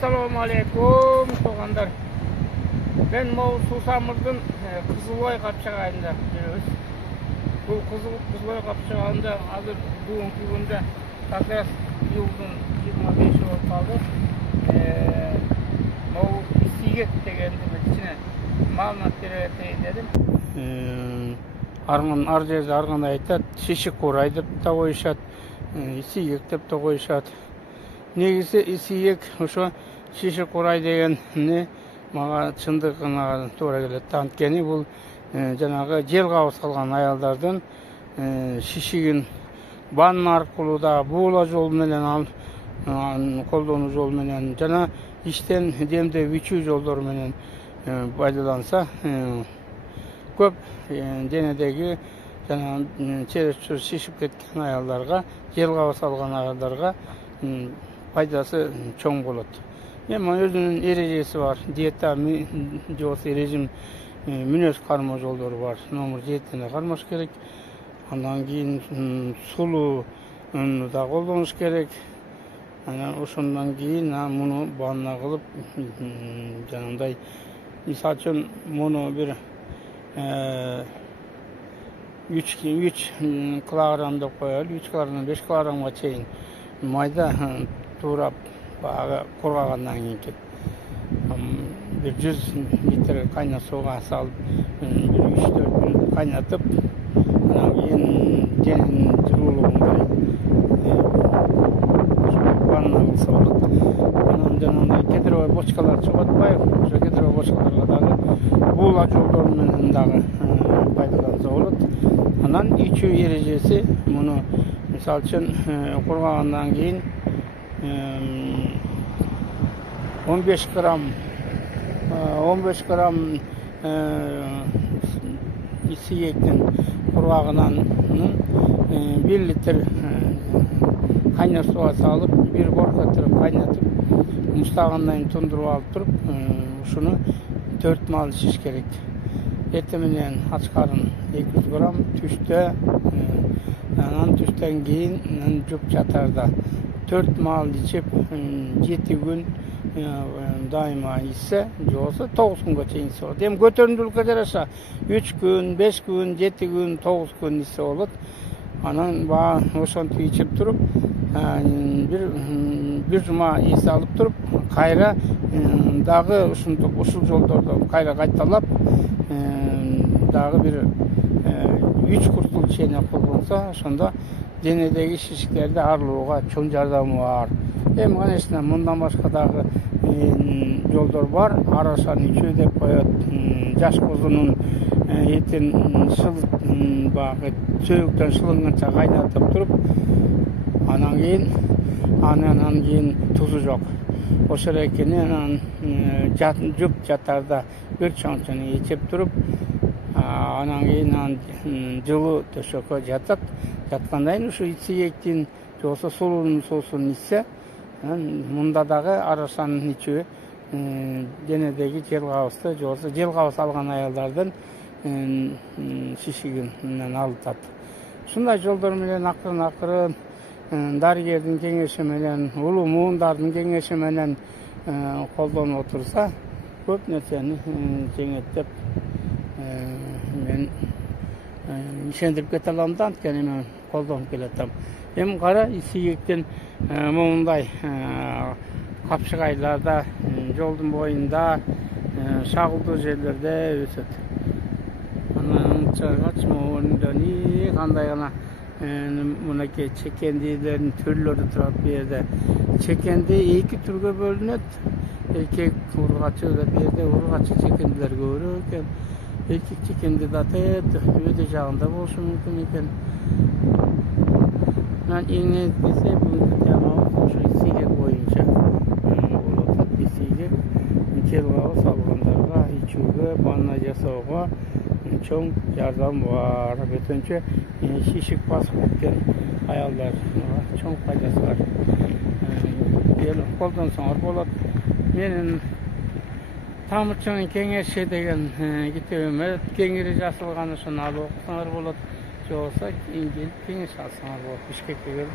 Assalamualaikum toğanlar. Ben Susamır'dın Kızılay Kapçağay'ında жүрөбүз. Bu Kızılay Kapçağay'ında hazır bugünkü günde Kakras yılın 25 olup kaldı. İstigek degendim içine malumat vereteyin dedim. Ар жерде арган айтат, шишик курай деп та коюшат, исигек деп та коюшат. Негизи исигек ошо шишик курай дегенни мага чындыгына туура келет. Анткени бул жанагы жел кабыс калган аялдардын шишигин ванна аркылуу да буула жол менен колдонуу жол менен жана иштен демдебүүчү жолдор менен пайдаланса көп денедеги жана через шишип кеткен аялдарга, жел кабыс алган аялдарга пайдасы чоң болот. Эми өзүнүн эрежеси бар. Диета жобосу режим мүнөз кармоо жолдору бар. Номер 7-ни кармаш керек. Андан кийин сулуу да колдонуш керек. Анан ошондон кийин муну ванна кылып жанагындай мисалы үчүн муну бир 3 килограмм деп коелу, 3 килограмм 5 килограммга чейин майда туурап бага кургагандан кийин бир 100 литр кайнак сууга салып бир 3-4 мүнөт кайнатып, анан кийин дененин жылуулугундай ванна кылса болот. Анан жанагындай кедровый бочкалар чыгып атпайбы? Ошо кедровый бочкаларга дагы буула жолдор менен дагы пайдаланса болот. Анан ичүү эрежеси муну мисалы үчүн кургагандан кийин 15 грамм исигектин кургагынан 1 литр кайнак сууга салып, бир боркотуруп кайнатып, мустагандан кийин тундуруп алып туруп, ушуну 4 маал ичиш керек. Эртең менен ачкарын 200 грамм, түштө, анан түштөн кийин жуп жатарда 4 маал ичип, 7 күн дайыма ичсе, жобосо 9 күнгө чейин ичсе болот. Эми көтөрүмдүүлүккө жараша 3 күн, 5 күн, 7 күн, 9 күн ичсе болот. Анан баа ошентип ичип туруп, бир жума эс алып туруп, кайра дагы ушул жолдордо кайра кайталап, дагы бир 3 куртул чейин колдонсо, ошондо денедеги шишиктерди арылууга чоң жардамы бар. Эми конечно, мындан башка дагы жолдор бар. Арашан ичүү деп коет. Жаш козунун этин багы сөйүктөн шылынганча кайнатып туруп, анан кийин тузу жок. Ошол экени анан жуп жатарда бир чоңчуну ичип туруп, анан кийин жылуу төшөккө жатат. Жаткандан кийин ушу исигектин жобосо сулуунун суусун ичсе, мында дагы арашанын ичүү денедеги жел кабысты, жобосо жел кабыс алган аялдардын шишигинен алытат. Ушундай жолдор менен акырын дарыгердин кеңеши менен, улуу муундардын кеңеши менен колдонуп отурса, көп нерсени жеңет деп мен ишендирип кете алам да, анткени мен колдонуп келатам. Эми кара исигектен моундай капчыгайларда, жолдун боюнда, шагылдуу жерлерде өсөт. Анан чыгачмоо кандай гана мынакей чекендилердин түрлөрү турат бу жерде. Чекенди 2 түргө бөлүнөт. Эркек ургачы деп бу жерде ургачы чекендилер көбүрөөк экен. Эркек чекенди да өтө жагында болушу мүмкүн экен. Мен эң десе бүгүнкү темабыз ошо исигек боюнча болот. Исигек жел кабыс алгандарга ичүүгө, ванна жасоого чоң жардам бар. Бөтөнчө шишик басып кеткен аялдарга чоң пайдасы бар. Колдонсоңор болот. Менин Тамырчынын кеңеши деген китебиме кеңири жазылган, ошону алып окусаңар болот. Жобосо кеңеш алсаңар болот. Бишкекке келип